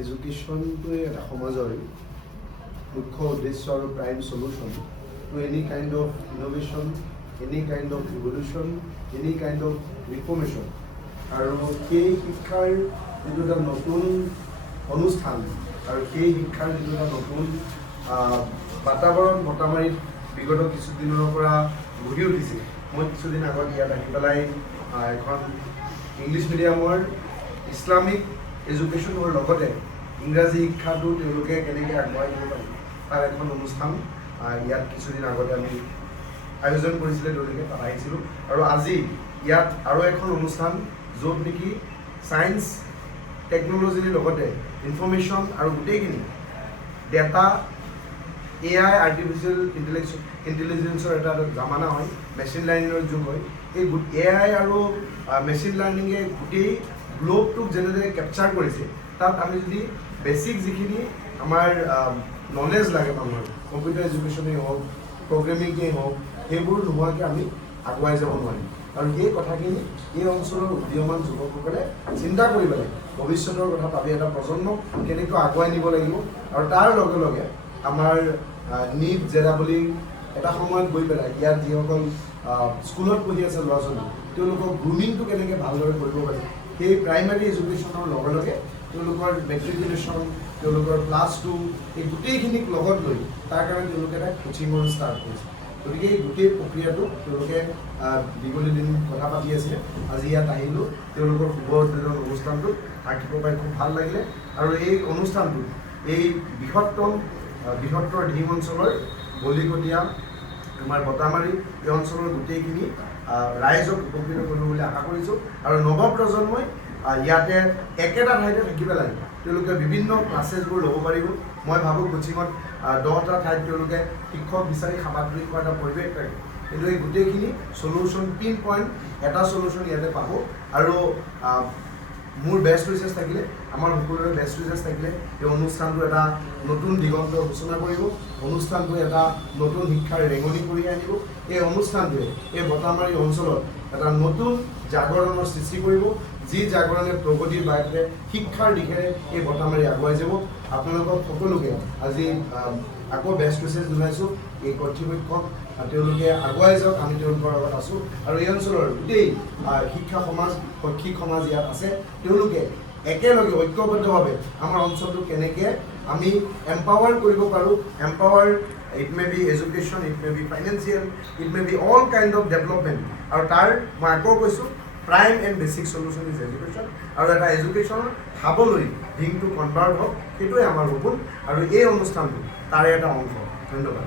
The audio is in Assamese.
এডুকেশ্যনটোৱে এটা সমাজৰ মুখ্য উদ্দেশ্য আৰু prime solution to any kind of innovation, any kind of revolution, any kind of reformation. আৰু সেই শিক্ষাৰ যিটো এটা নতুন অনুষ্ঠান আৰু সেই শিক্ষাৰ যিটো এটা নতুন বাতাবৰণ মতামাৰীত বিগত কিছুদিনৰ পৰা গঢ়ি উঠিছে। মই কিছুদিন আগত ইয়াত আহি পেলাই এখন ইংলিছ মিডিয়ামৰ ইছলামিক এডুকেশ্যনৰ লগতে ইংৰাজী শিক্ষাটো তেওঁলোকে কেনেকৈ আগবঢ়াই নিব পাৰি তাৰ এখন অনুষ্ঠান ইয়াত কিছুদিন আগতে আমি আয়োজন কৰিছিলে, তেওঁলোকে তাত আহিছিলোঁ। আৰু আজি ইয়াত আৰু এখন অনুষ্ঠান য'ত নেকি ছায়েন্স টেকন'লজিৰ লগতে ইনফৰ্মেশ্যন আৰু গোটেইখিনি ডেটা AI আৰ্টিফিচিয়েল ইণ্টেলিজেঞ্চৰ এটা জামানা হয়, মেচিন লাৰ্ণিঙৰ যুগ হয়। এই AI আৰু মেচিন লাৰ্ণিঙে গোটেই গ্ল'বটোক যেনেদৰে কেপচাৰ কৰিছে, তাত আমি যদি বেছিক যিখিনি আমাৰ নলেজ লাগে মানুহৰ, কম্পিউটাৰ এডুকেশ্যনেই হওক, প্ৰগ্ৰেমিঙেই হওক, সেইবোৰ নোহোৱাকৈ আমি আগুৱাই যাব নোৱাৰিম। আৰু সেই কথাখিনি এই অঞ্চলৰ উদীয়মান যুৱকসকলে চিন্তা কৰিব লাগে, ভৱিষ্যতৰ কথা ভাবি এটা প্ৰজন্মক কেনেকৈ আগুৱাই নিব লাগিব। আৰু তাৰ লগে লগে আমাৰ নিট জেডাবলি এটা সময়ত গৈ পেলাই ইয়াত যিসকল স্কুলত পঢ়ি আছে ল'ৰা ছোৱালী, তেওঁলোকক গ্ৰুমিংটো কেনেকৈ ভালদৰে কৰিব পাৰি, সেই প্ৰাইমাৰী এডুকেশ্যনৰ লগে লগে তেওঁলোকৰ মেট্ৰিকুলেশ্যন, তেওঁলোকৰ +2 এই গোটেইখিনিক লগত লৈ তাৰ কাৰণে তেওঁলোকে এটা কোচিঙৰ ষ্টাৰ্ট কৰিছে। গতিকে এই গোটেই প্ৰক্ৰিয়াটো তেওঁলোকে দীঘলীয়া দিন কথা পাতি আছিলে। আজি ইয়াত আহিলোঁ, তেওঁলোকৰ শুভ উদ্বোধন অনুষ্ঠানটোত থাকিব পাই খুব ভাল লাগিলে। আৰু এই অনুষ্ঠানটোত এই বৃহত্তৰ ঢিং অঞ্চলৰ বলিকটীয়া, আমাৰ বটামাৰী এই অঞ্চলৰ গোটেইখিনি ৰাইজক উপকৃত কৰিব বুলি আশা কৰিছোঁ। আৰু নৱপ্ৰজন্মই ইয়াতে একেটা ঠাইতে থাকি পেলাই তেওঁলোকে বিভিন্ন ক্লাছেছবোৰ ল'ব পাৰিব। মই ভাবোঁ কোচিঙত 10টা ঠাইত তেওঁলোকে শিক্ষক বিচাৰি সাবাতৰি কৰা এটা পৰিৱেশ থাকে, কিন্তু এই গোটেইখিনি চলিউশ্যন পিন পইণ্ট এটা চলিউশ্যন ইয়াতে পাব। আৰু মোৰ বেষ্ট উইচেছ থাকিলে, আমাৰ সকলোৰে বেষ্ট উইচেছ থাকিলে এই অনুষ্ঠানটো এটা নতুন দিগন্তৰ সূচনা কৰিব, অনুষ্ঠানটোৱে এটা নতুন শিক্ষাৰ ৰেঙনি কঢ়িয়াই আনিব। এই অনুষ্ঠানটোৱে এই বটামাৰী অঞ্চলত এটা নতুন জাগৰণৰ সৃষ্টি কৰিব, যি জাগৰণে প্ৰগতিৰ বাটে শিক্ষাৰ দিশেৰে এই বটামাৰী আগুৱাই যাব। আপোনালোকক সকলোকে আজি আকৌ বেষ্ট উইচেছ জনাইছোঁ। এই কৰ্তৃপক্ষক তেওঁলোকে আগুৱাই যাওক, আমি তেওঁলোকৰ লগত আছোঁ। আৰু এই অঞ্চলৰ গোটেই শিক্ষা সমাজ, শৈক্ষিক সমাজ ইয়াত আছে, তেওঁলোকে একেলগে ঐক্যবদ্ধভাৱে আমাৰ অঞ্চলটো কেনেকৈ আমি এম্পাৱাৰ কৰিব পাৰোঁ। Empower, it may be education, it may be financial, it may be all kind of development. আৰু তাৰ মই আকৌ কৈছোঁ, prime and basic solution is education. আৰু এটা এডুকেশ্যনৰ হাবলৈ ঢিংটো কনভাৰ্ট হওক, সেইটোৱে আমাৰ সপোন। আৰু এই অনুষ্ঠানটো তাৰে এটা অংশ। ধন্যবাদ।